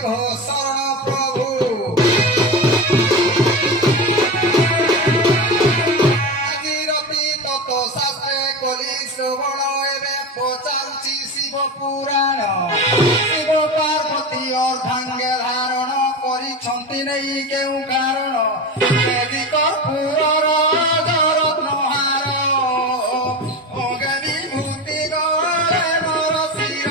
हो शरण प्रभु আজি রতি তত শাস্ত্রে কলি শ্রবণ এবে পচারুচি শিব পুরাণ শিব পার্বতী অর্ধাঙ্গে ধারণ କରିଛନ୍ତି নেই কেউ কারণ বেদি কর্পূরর রত্নহার অগে বিভূতি গড়ে নরসিংহ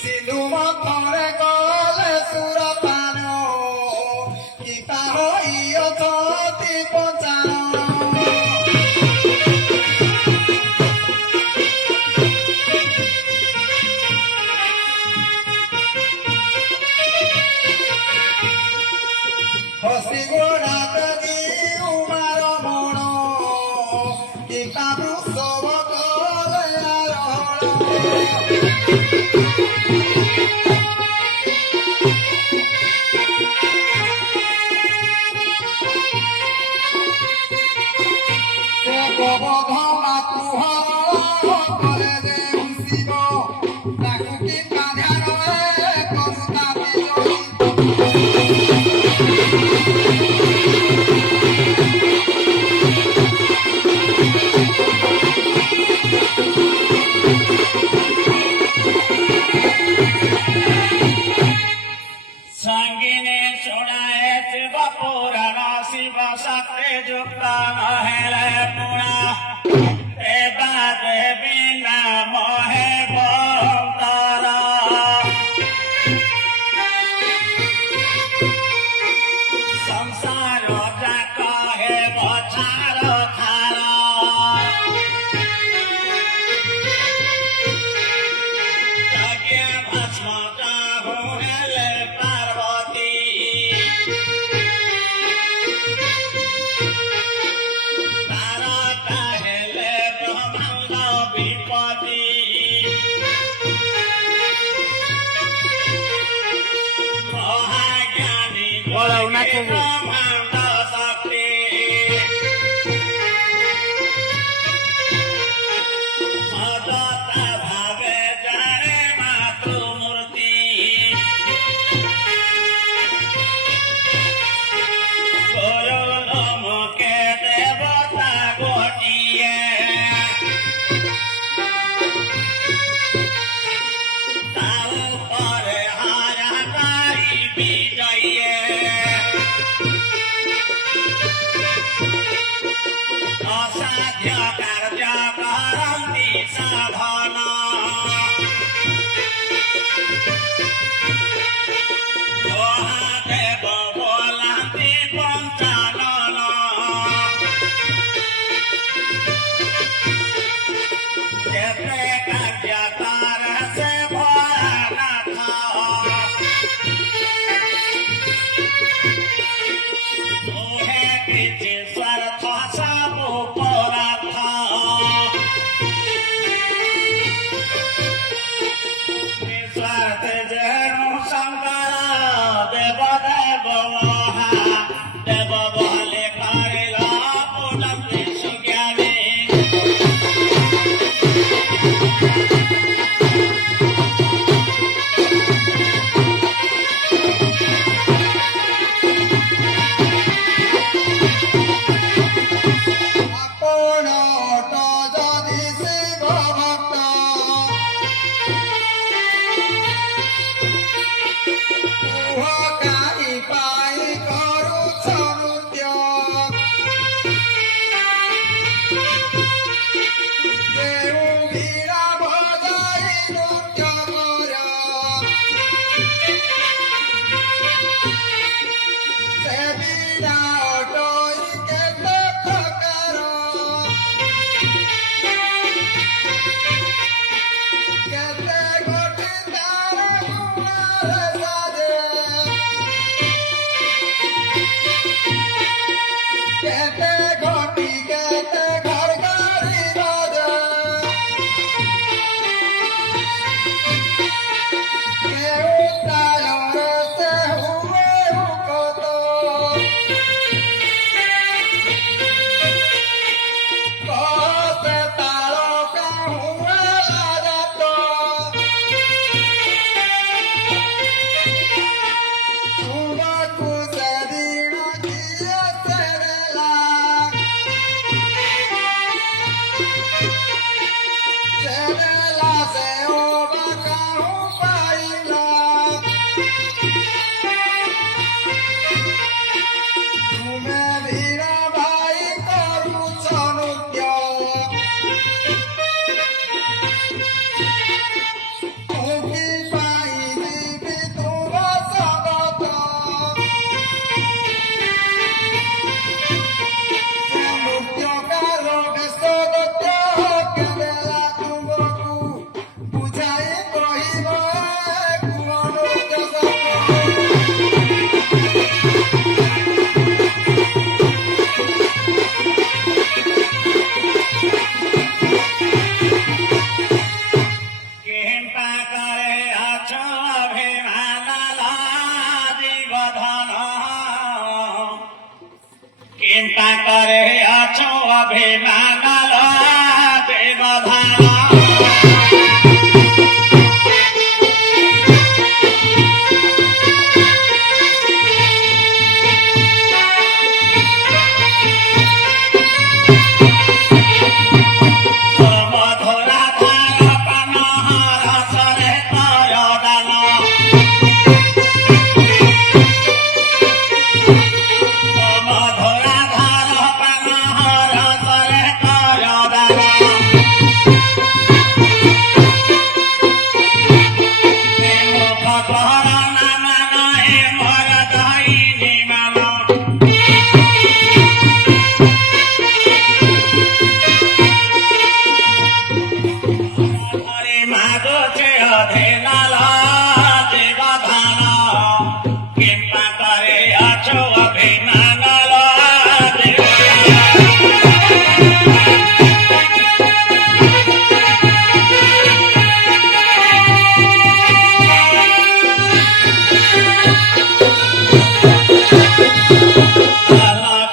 সিন্ধু মথরে গলে সুরপান কিতা হইয়তি পঞ্চানন হস্তি গোড়াতে দি উমার মণ কিতা বৃষভ গলে আরোহণ গোবর্ধনা কুহর করে যে শিব তাকু কি ধ্যান করু তাতি संगिनी सुनाए शिव पुराण शिव शक्ति युक्त नहेले पुणा देवा देवी नाम हे बंतर संसार जाक हे बछार खार यज्ञ भस्म जाहु हेले पार्वती तारका हेले ब्रह्मांड विपति महाज्ञानी ब्रह्मांड शक्ति सदता भावे जाने मातृमूर्ति गुरु नमके देवता गोटिए ताऊ पर हारकारी विजये असाध्य कार्य करन्ति साधना महादेव बोलान्ति पञ्चानन केते कार्य तार से भोलानाथ तुहे किछि स्वार्थ सबु परार्थ निस्वार्थ जेनु शंकर देव देव महा देव बले करिला पुनः सुज्ञानी আপন যদি শিব ভক্ত কাহি পাই করুছ নৃত্য দেউ বীরা ভজাই নৃত্য কর সে বীরা অটই কেতে প্রকার কেতে গোটি তার গুণার সাজে কেতে ঘটি কেতে ঘর গাড়ি বাজে কেউ তায়রে সে হুয়ে হুকত চিন্তা করে আছো অভিমান দেবধান মধুরা ধার পানহার সরে তয় দান মধুরা ধার পানহার সরে তয় দান মুখ পর নানা নহে মর দইনি মান হরে মাগছে অধেনাল দেবধান কৃপা করে আছো অভিমানল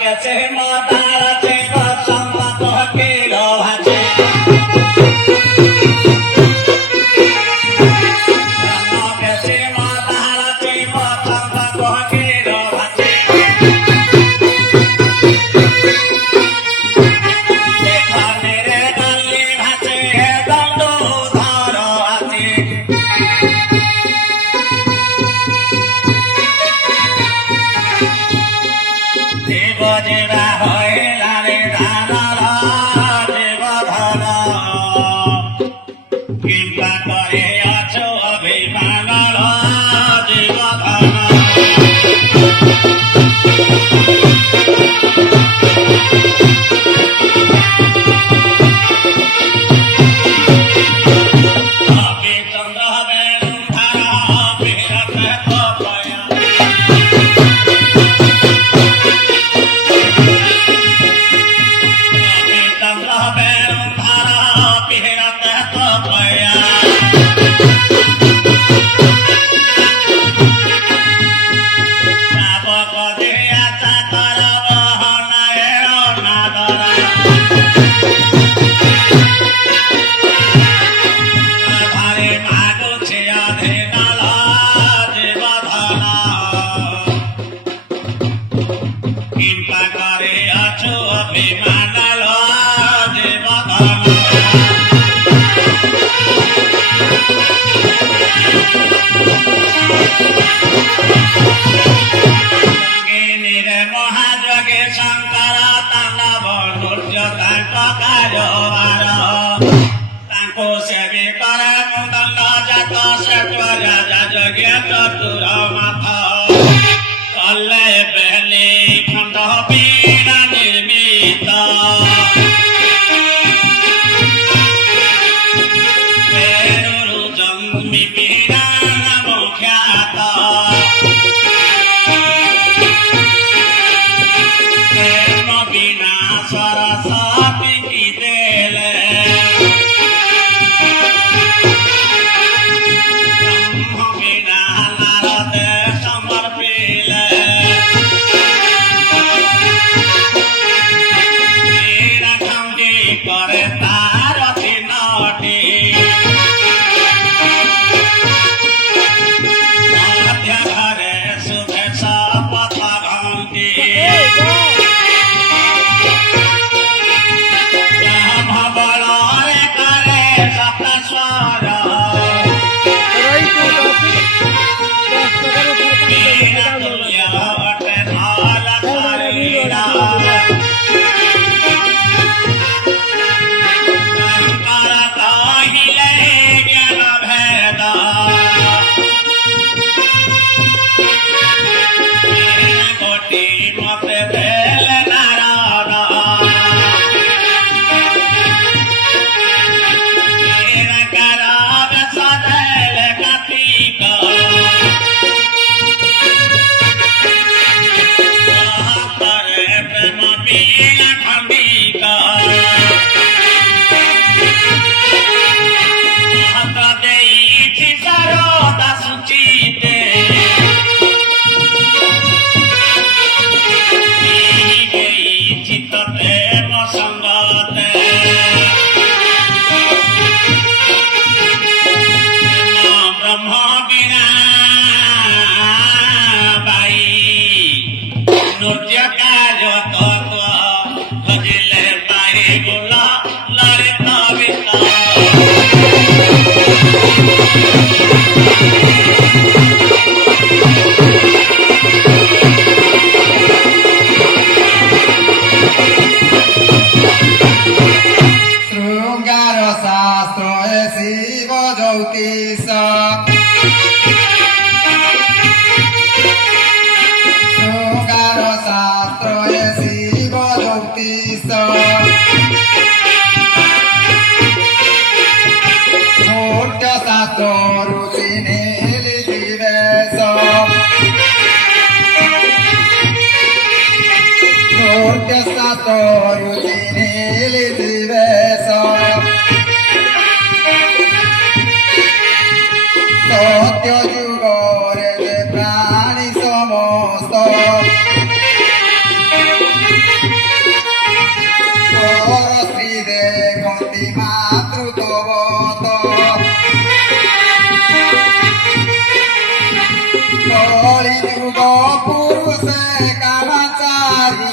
কেছে মদারছে সম্পদ কিল ভাছে কেছে মদারছে সম্পদ কিল ভাছে এখানে রে দল্লি ভাছে দণ্ড ধর আছে দেব যেবা হইলা রে ধানর দেবধান কৃপা করে আছো অভিমানল দেবধান চন্দ্র বেলুন ধারা বিরত তপয়া চন্দ্র বেলুন ধারা বিরত তপয়া শাবক দিয়া চাতর বহনায় অনাদরা ধারে মাগুছে অধেনাল দেবধান কৃপা করে আছো অভিমানল দেবধান যোগিনীরে মহাযোগে শঙ্কର ତାଣ୍ଡବ ନୃତ୍ୟ ତାଙ୍କ କାରବାର ତାଙ୍କୁ ସେବି କରେ ମୁଣ୍ଡନ ଜାତ ସେଟ୍ୱ ରାଜା ଯଜ୍ଞ ଚତୁର ମାଥ କଲେ ବେଲି ଖଣ୍ଡ ବୀଣା ନିର୍ମିତ ପେରୁରୁ ଜନ୍ମି ବୀଣା ନାମ ଖ୍ୟାତ ପ୍ରେମ ବୀଣା ସରସ ପିଟି ଦେଲେ ବ୍ରହ୍ମ ବୀଣା ନାରଦ ସମର୍ପିଲେ ବୀଣା ଖଣ୍ଡି ପରେ ତାର ତିନୋଟି ମଧ୍ୟ ଘରେ ଶୁଭେଚ୍ଛା ପଥ ଘଣ୍ଟି ବଳରେ କରେ ସପ୍ତସ୍ୱର ବୀଣା ତୁଲ୍ୟ ଅଟେ ଧର ଶରୀର ଶଙ୍କର କହିଲେ ଜ୍ଞାନ ଭେଦ ବୀଣା କୋଟି ମତେ ଦେଲେ ନାରଦ ବୀଣାକାର ବେଶ ଦେଲେ କାର୍ତ୍ତିକ ହାତରେ ପ୍ରେମ ବୀଣା ଖଣ୍ଡିକ ହାତ ଦେଇଛି ଶାରଦା ସୁଚିତେ ନୃତ୍ୟ କାର୍ଯ୍ୟ ତତ୍ଵ ଖୋଜିଲେ ପାଇବୁଲ ଲଳିତ ଗୀତ। ଶୃଙ୍ଗାର ଶାସ୍ତ୍ର ଏ ଶିବ ଜ୍ୟୋତିଷ ଶୃଙ୍ଗାର ଶାସ୍ତ୍ର ଏ ଶିବ ଜ୍ୟୋତିଷ ମୂର୍ତ୍ତ ଶାସ୍ତ୍ରରୁ ଚିହ୍ନିଲି ଦିବେଶ ମୂର୍ତ୍ତ ଶାସ୍ତ୍ରରୁ ଚିହ୍ନିଲି ଦିବେଶ ସତ୍ୟ ଯୁଗରେ ଯେ ପ୍ରାଣୀ ସମସ୍ତ ପର ଶ୍ରୀ ଦେଖନ୍ତି ମାତୃତ୍ୱବତ କଳି ଯୁଗ ପୁରୁଷେ କାମାଚାରୀ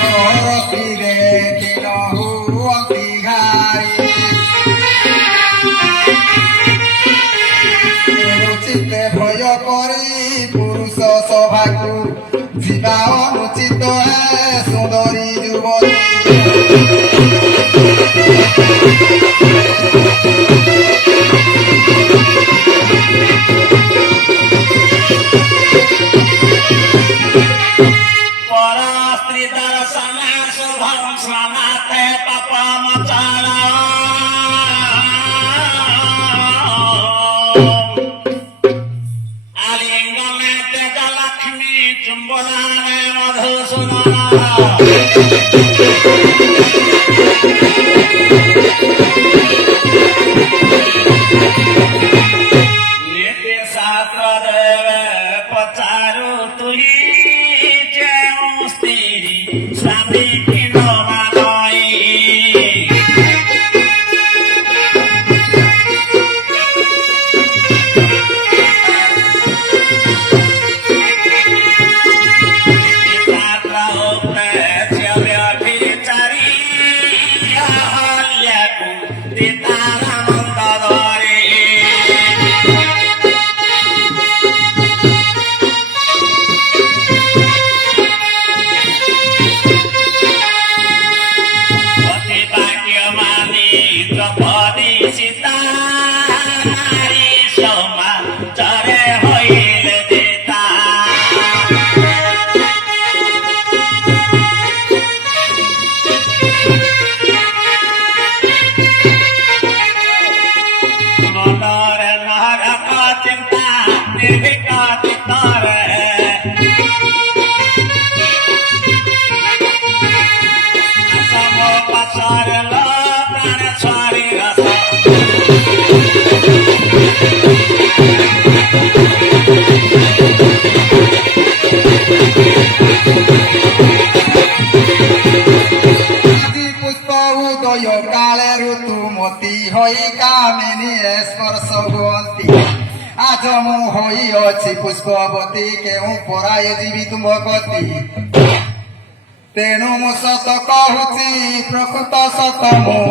ପର ଶ୍ରୀ ଦେଖି ନ ହୁଅନ୍ତି ଘାଇ ଚିତ୍ତେ ଭୟ କରି ପୁରୁଷ ସଭାକୁ ଯିବା ଅନୁଚିତ ସୁନ୍ଦରୀ ଯୁବତୀ ପର ସ୍ତ୍ରୀ ଦର୍ଶନ ଶୁଭଂ ସ୍ୱମାତେ ପାପମଚଳ। ଆଲିଙ୍ଗନେ ତେଜଲକ୍ଷ୍ମୀ ଚୁମ୍ବନାରେ ମଧୁସୂଦନ। ନୀତି ଶାସ୍ତ୍ର ଦେବେ ପଚାରୁ ତୁହି ଯେଉଁ ସ୍ତ୍ରୀ ସ୍ୱାମୀ କିଣ ମାନଇ। କାଳେ ଋତୁମତୀ ହୋଇ କାମିନୀ ସ୍ପର୍ଶ ହୁଅନ୍ତି ଆଜ ମୁଁ ହୋଇଅଛି ପୁଷ୍ପବତୀ କେଉଁ ପରାଏ ଯିବି ତୁମ ଗତି ତେଣୁ ମୁଁ ସତ କହୁଛି ପ୍ରକୃତ ସତ ମୁଁ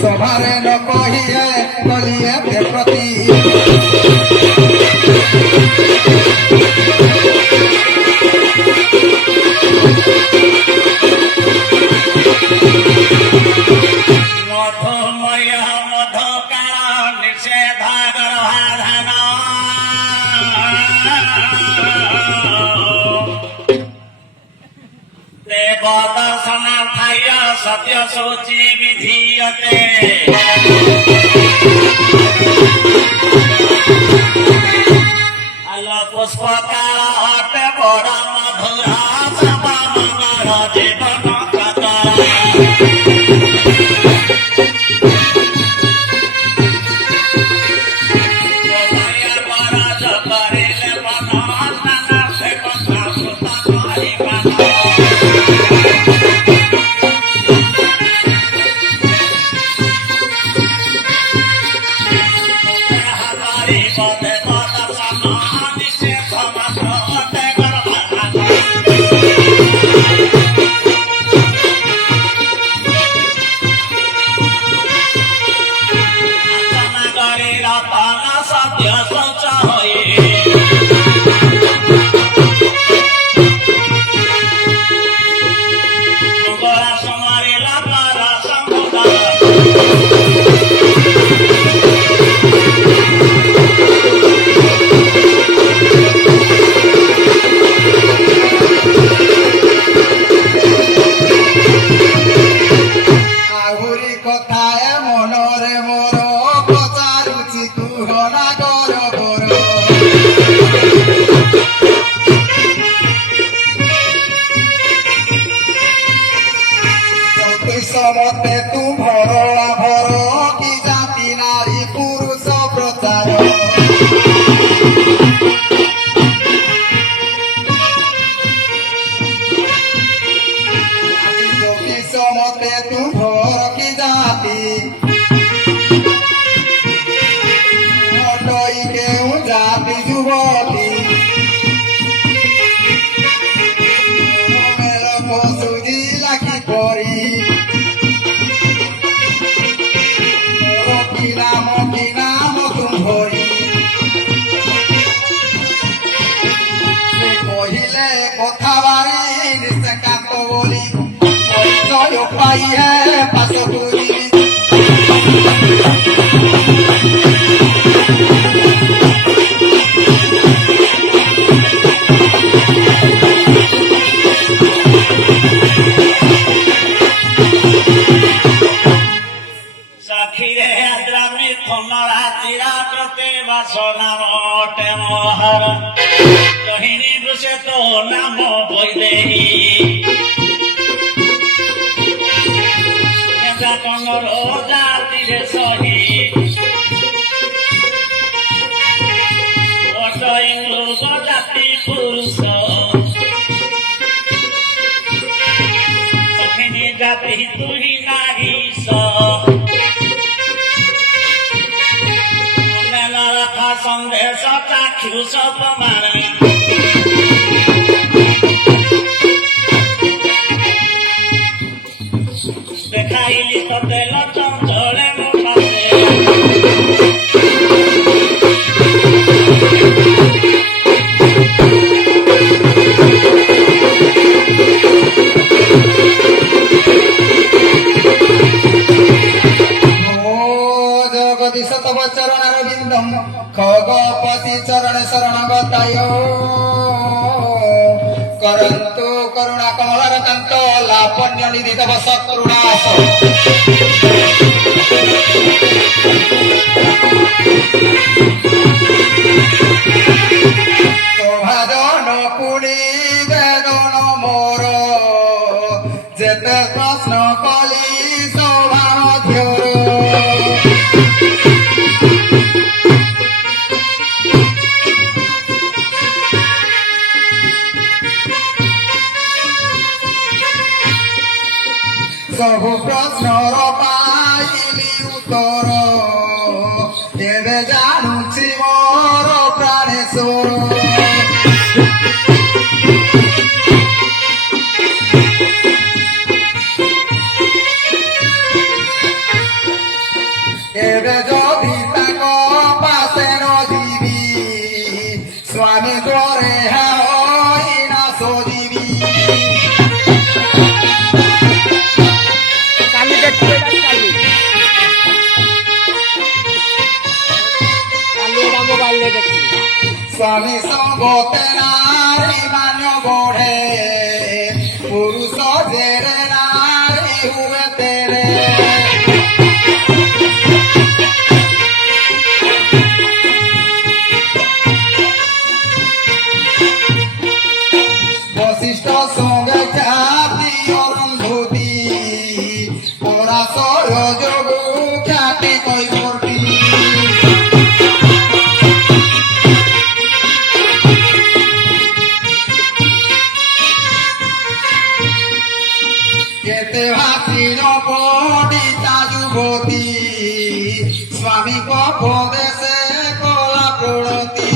ସଭାରେ ନ କହିଲେ କଲି ଏତେ ପ୍ରତି মধুময় মধুকার নিষেধ গর্ভাধান দেব দর্শনার্থায় সত্য সূচি বিধীয়তে আল পুষ্পকার অটে বড় মধুর সবমঙ্গল জীবন মতে তুমর আভর কি জাতি নারী পুরুষ প্রচার জ্যোতিষ মতে তুমর কি জাতি নটই কেউ জাতি যুবতী সুজি লাখি করি কি নাম তুমরি কহিলে কথা বাড়ি নিশ্চিকান্ত বলি পরিচয় পাই হে পাশ করি সখিরে দ্রামি খমরা চিরা প্রতি বাসনা মোটে মহর কহিনী বসে তো নাম বই দেহি কমর জাতিরে সহি জাতি পুরুষ সখিনী জাতি তুই নারী সন্দেশ চাক্ষুষ প্রমাণ দেখাইলি তোতে চঞ্চলে মুখাতে জগদীশ তব চরণার বিন্দম খগপতি চরণ শরণ গতায় করন্তু করুণা কমলার কান্ত লাপন্য নিধি তব সৎকরুণাস শোভাজন কুড়ি বেদন মোর যেতে প্রশ্ন কলি শোভা ধ্যোর ସବୁ ପ୍ରଶ୍ନର ପାଇଲି ଉତ୍ତର ଏବେ ଜାଣୁଛି ମୋର ପ୍ରାଣେଶ୍ୱର ଏବେ ଯଦି ତାଙ୍କ ପାଶେ ନ ଯିବି ସ୍ୱାମୀ ଦ୍ୱାରେ ହୋଇନା ସଜିବି কালি দেখতে কালি এটা মোবাইল দেখি স্বামী সঙ্গতে নারী মান বঢ়ে পুরুষ জেরে নারী হুয়ে তেরে বশিষ্ঠ সঙ্গে খ্যাতি অরুন্ধতি ওরা সহযোগ খ্যাতি কৈবর্তী কেতে ভাসিল পণ্ডিতা যুবতী স্বামী পদেশে কলা প্রণতি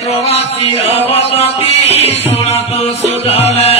প্রবাসী অবসতি শোণত সুজলে